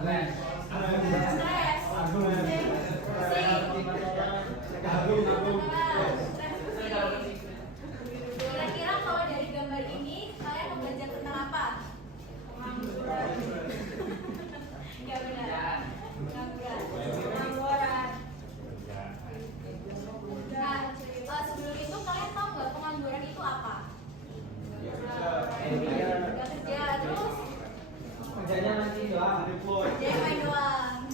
Kira-kira kalau dari gambar ini kalian mau belajar tentang apa? Pengangguran. Ya benar. Pengangguran. Nah, sebelum itu kalian tahu nggak pengangguran itu apa? Nggak kerja, terus? Kerjanya nanti doang. Kerjanya main doang.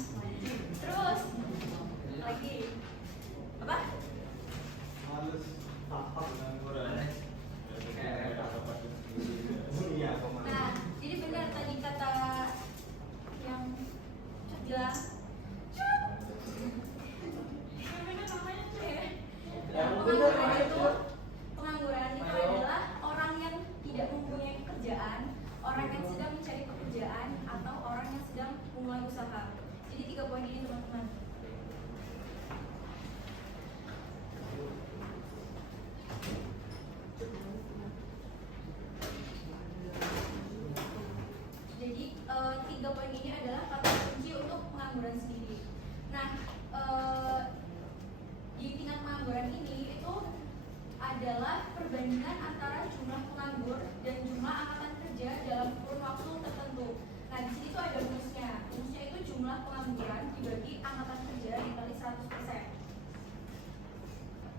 Terus? Lagi? Apa? Nah, jadi benar tadi kata yang Cut bilang. Pengangguran itu adalah orang yang tidak mempunyai pekerjaan, orang yang sedang mencari pekerjaan, atau orang yang sedang memulai usaha. Jadi 3 poin ini teman-teman. Jadi 3 poin ini adalah kata kunci untuk pengangguran sendiri. Nah, di tingkat pengangguran ini itu adalah perbandingan antara jumlah penganggur dan jumlah angkatan kerja dalam kurun waktu tertentu. Nah, di sini tuh ada rumusnya. Rumusnya itu jumlah pengangguran dibagi angkatan kerja dikali 100%.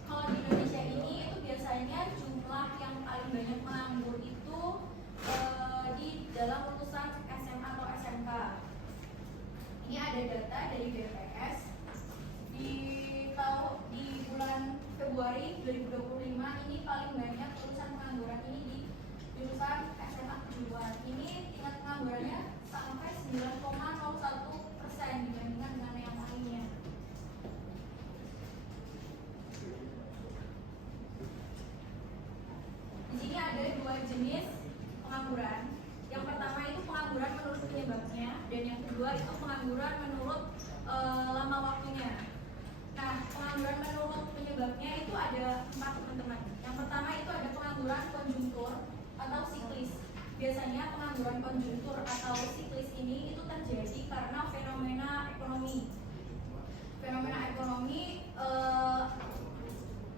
Kalau di Indonesia ini itu biasanya jumlah yang paling banyak penganggur itu di dalam lulusan SMA atau SMK. Ini ada data dari BPS di bulan Februari 2025 ini paling banyak lulusan pengangguran ini di jurusan SMA kejuruan. Ini tingkat penganggurannya sampai 9,01% dibandingkan dengan yang lainnya. Di sini ada 2 jenis pengangguran. Yang pertama itu pengangguran menurut penyebabnya, dan yang kedua itu pengangguran menurut lama waktunya. Nah, pengangguran menurut penyebabnya itu ada 4 teman-teman. Yang pertama itu ada pengangguran konjungtur atau siklis. Biasanya pengangguran konjungtur atau siklis ini itu terjadi karena fenomena ekonomi. Fenomena ekonomi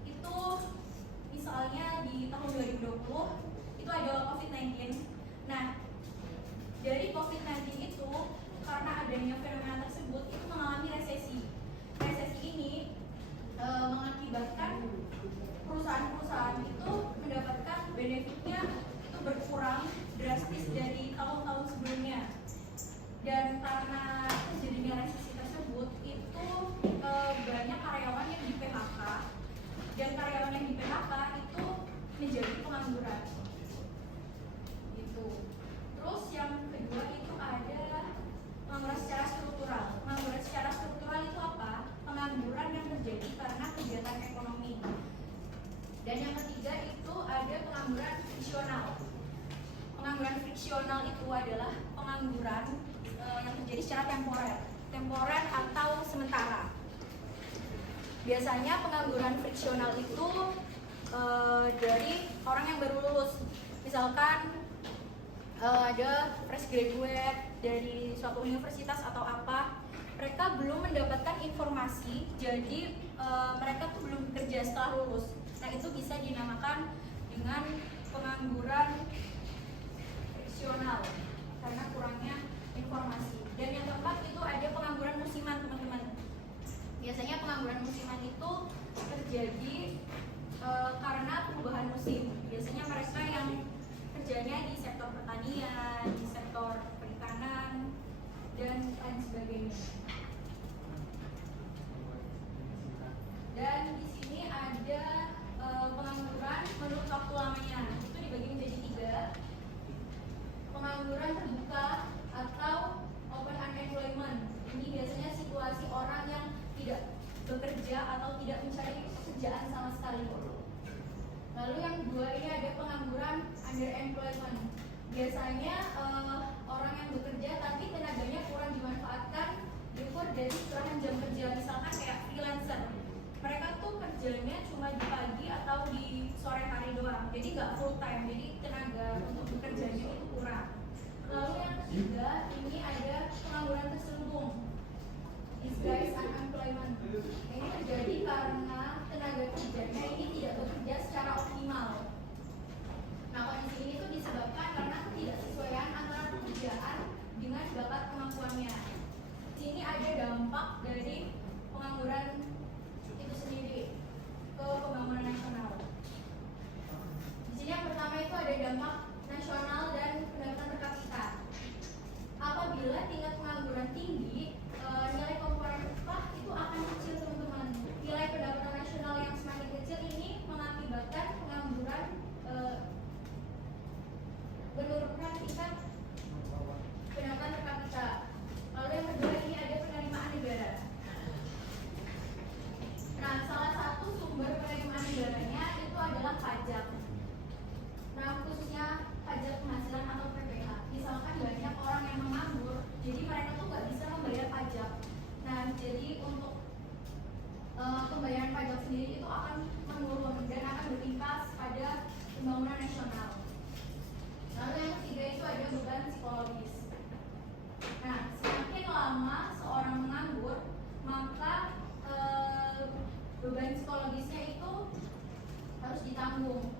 itu misalnya di tahun 2020 itu ada COVID-19. Nah, dari COVID-19 itu karena adanya fenomena tersebut itu mengalami resesi. Resesi ini mengakibatkan perusahaan-perusahaan itu mendapatkan benefitnya itu berkurang drastis dari tahun-tahun sebelumnya. Dan karena terjadinya resesi tersebut itu banyak karyawan yang di PHK, dan karyawan yang di PHK itu menjadi pengangguran. Gitu. Terus yang kedua itu ada pengangguran secara struktural. Pengangguran secara struktural itu apa? Pengangguran yang terjadi karena kegiatan ekonomi. Dan yang ketiga itu ada pengangguran friksional. Pengangguran friksional itu adalah pengangguran yang terjadi secara temporer atau sementara. Biasanya pengangguran friksional itu dari orang yang baru lulus. Misalkan ada fresh graduate dari suatu universitas atau apa, mereka belum mendapatkan informasi, jadi mereka tuh belum bekerja setelah lulus. Nah, itu bisa dinamakan dengan pengangguran friksional karena kurangnya informasi. Dan yang keempat itu ada pengangguran musiman, teman-teman. Biasanya pengangguran musiman itu terjadi karena perubahan musim. Biasanya mereka yang kerjanya di sektor pertanian, di sektor perikanan, dan lain sebagainya. Dan di sini ada pengangguran menurut waktu lamanya. Itu dibagi menjadi 3. Pengangguran terbuka atau open unemployment. Ini biasanya situasi orang yang tidak bekerja atau tidak mencari pekerjaan sama sekali. Lalu yang kedua ini ada pengangguran underemployment. Biasanya orang yang bekerja tapi tenaganya kurang dimanfaatkan diukur dari kekurangan jam kerja, misalkan kayak freelancer. Mereka tuh kerjanya cuma di pagi atau di sore hari doang, jadi nggak full time, jadi tenaga untuk bekerjanya itu kurang. Lalu yang ketiga ini ada pengangguran Ini terjadi karena tenaga kerjanya ini tidak bekerja secara optimal. Nah, kondisi ini tuh disebabkan karena ketidaksesuaian antara pekerjaan dengan bakat kemampuannya. Di sini ada dampak dari pengangguran itu sendiri ke pembangunan nasional. Di sini yang pertama itu ada dampak nasional dan pendapatan per kapita. Apabila tingkat pengangguran tinggi, nilai komponen upah itu akan kecil, teman-teman. Nilai pendapatan nasional yang semakin kecil ini mengakibatkan pengangguran, menurunkan tingkat pendapatan per kapita. Lalu yang kedua ini ada penerimaan negara. Nah, salah satu sumber penerimaan negaranya itu adalah pajak. Nah, khususnya pajak penghasilan atau PPh. Misalkan banyak orang yang menganggur, jadi mereka tuh nggak bisa membayar pajak. Nah, jadi untuk pembayaran pajak sendiri itu akan menurun dan akan berimbas pada pembangunan nasional. Lalu yang ketiga itu ada beban psikologis. Nah, semakin lama seorang menganggur, maka beban psikologisnya itu harus ditanggung.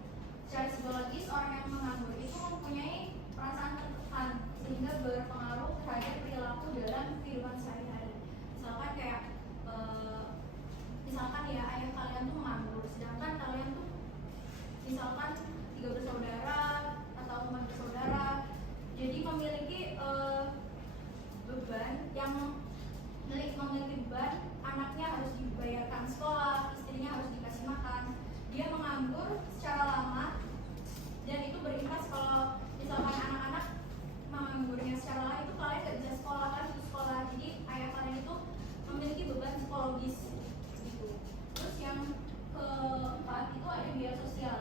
Secara psikologis, orang yang menganggur itu mempunyai perasaan tertekan sehingga berpengaruh terhadap perilaku dalam kehidupan sehari-hari. Misalkan kayak misalkan ya ayah kalian tuh menganggur, sedangkan kalian tuh misalkan 3 bersaudara atau 4 bersaudara, jadi memiliki beban yang memiliki beban, anaknya harus dibayarkan sekolah, istrinya harus dikasih makan. Dia menganggur secara lama dan itu berimbas kalau misalkan anak-anak menganggurnya secara lama itu kalian gak bisa sekolah lagi sekolah. Jadi ayah kalian itu memiliki beban psikologis gitu. Terus yang keempat itu ada biaya sosial.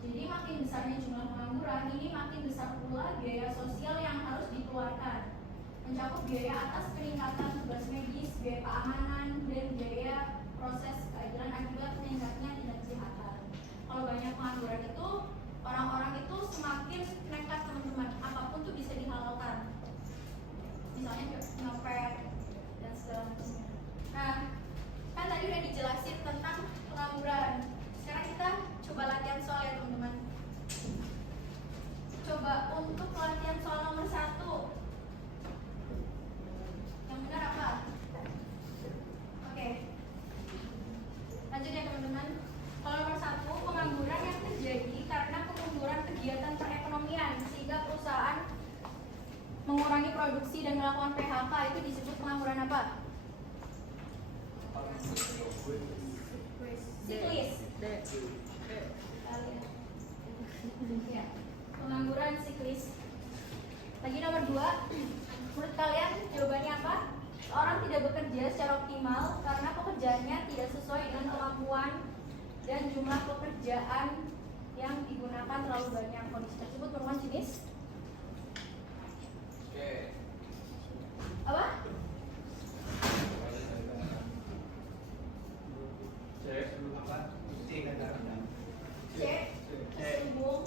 Jadi makin besarnya jumlah pengangguran, ini makin besar pula biaya sosial yang harus dikeluarkan, mencakup biaya atas peningkatan tugas medis, biaya keamanan, dan biaya proses keadilan akibat meningkatnya tindak kejahatan. Kalau banyak pengangguran itu, orang-orang itu semakin nekat, teman-teman. Apapun tuh bisa dihalalkan. Misalnya nyopet dan segala macamnya. Nah, kan tadi udah dijelasin tentang pengangguran. Sekarang kita coba latihan soal ya, teman-teman. Coba untuk latihan soal nomor 1. Yang benar apa? Oke. Lanjut ya, teman-teman. Kalau nomor 1, pengangguran yang terjadi karena kemunduran kegiatan perekonomian sehingga perusahaan mengurangi produksi dan melakukan PHK, itu disebut pengangguran apa? Siklis. Ya, pengangguran siklis. Lagi nomor 2, menurut kalian jawabannya apa? Orang tidak bekerja secara optimal karena pekerjaannya tidak sesuai dengan kemampuan dan jumlah pekerjaan yang digunakan terlalu banyak. Kondisi tersebut merupakan jenis apa? C. Tersambung.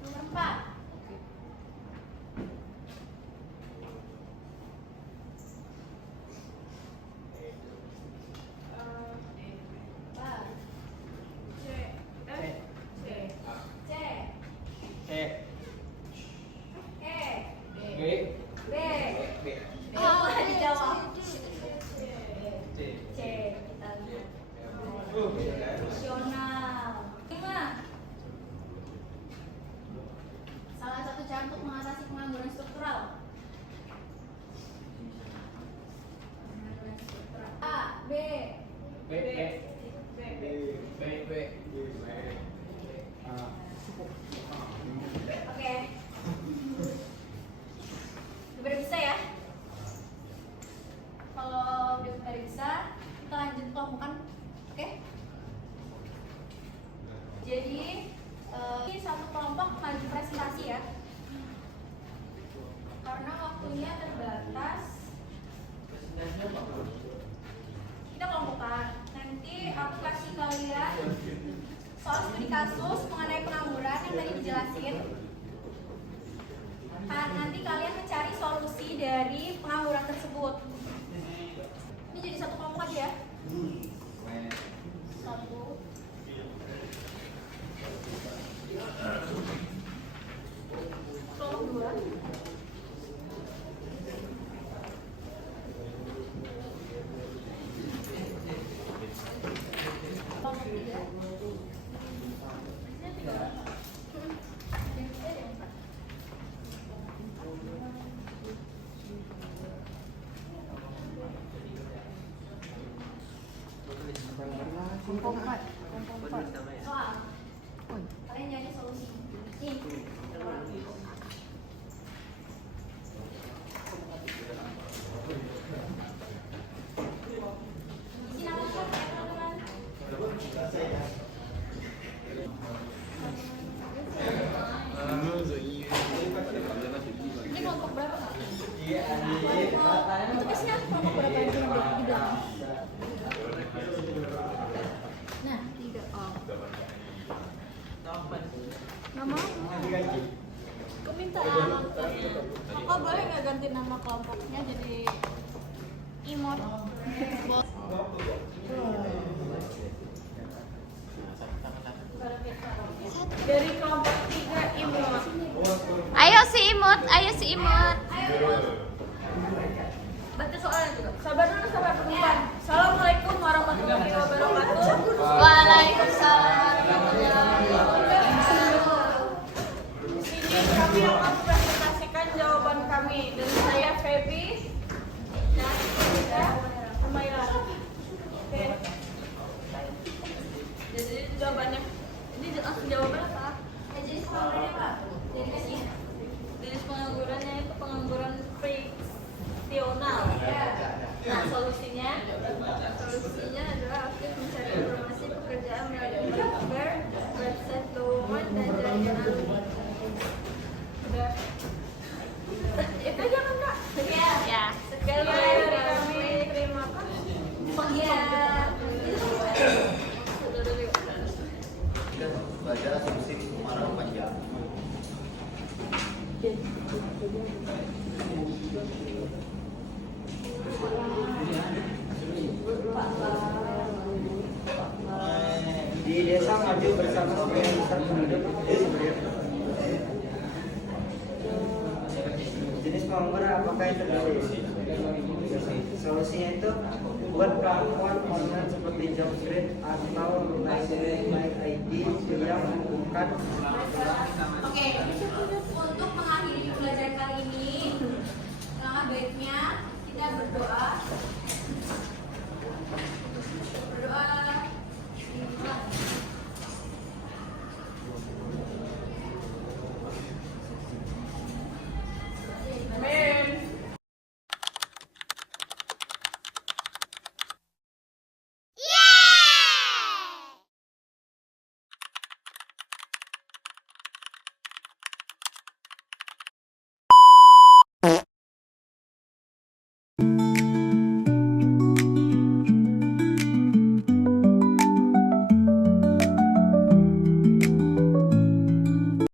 Nomor 4. Salah satu cara untuk mengatasi pengangguran struktural. A, B. Oke. Udah bisa ya? Kalau udah pada bisa, kita lanjut kelompokan. Oke? Jadi ini satu kelompok maju presentasi ya. Karena waktunya terbatas, kita kelompokan. Nanti aku kasih kalian soal studi kasus mengenai pengangguran yang tadi dijelasin. nanti kalian mencari solusi dari pengangguran tersebut. Ini jadi satu kelompok aja ya. Satu. Kelompok dua. Kelompok tiga. Ini tiga. Yang ada empat. Kelompok 4. Soal. Kalian nyari solusi. Nih. Isi nama siapa ya, teman-teman? Ini kelompok berapa, Kak? Itu biasanya kelompok berapa yang di belakang? Nah, 3A. Nama? Aku minta alamatnya. Kakak boleh nggak ganti nama kelompoknya jadi Imot? Dari kelompok 3 Imot. Ayo si Imut, ayo si Imut. Baca soalnya juga. Sabar dulu, sabar teman. Assalamualaikum warahmatullahi wabarakatuh. Waalaikumsalam warahmatullahi wabarakatuh. Sini kami akan presentasikan jawaban kami. Dan saya Feby dan kita Amaila. Oke. Jadi jawabannya. Ini langsung jawabannya apa? Jenis penganggurannya apa? Jenis penganggurannya itu pengangguran fiksional. Nah, solusinya adalah aktif mencari informasi pekerjaan melalui Grabber, website lowongan dan jalan-jalan. Udah. Itu aja kan, Kak? Iya. Ya. Sekian dari kami. Terima kasih. Iya. Baca asumsi Semarang panjang. Di desa maju bersama komunitas penduduk. Jenis pengangguran apakah itu terdiri? Solusinya itu buat pengakuan online seperti JobStreet atau My ID yang bukan. Oke.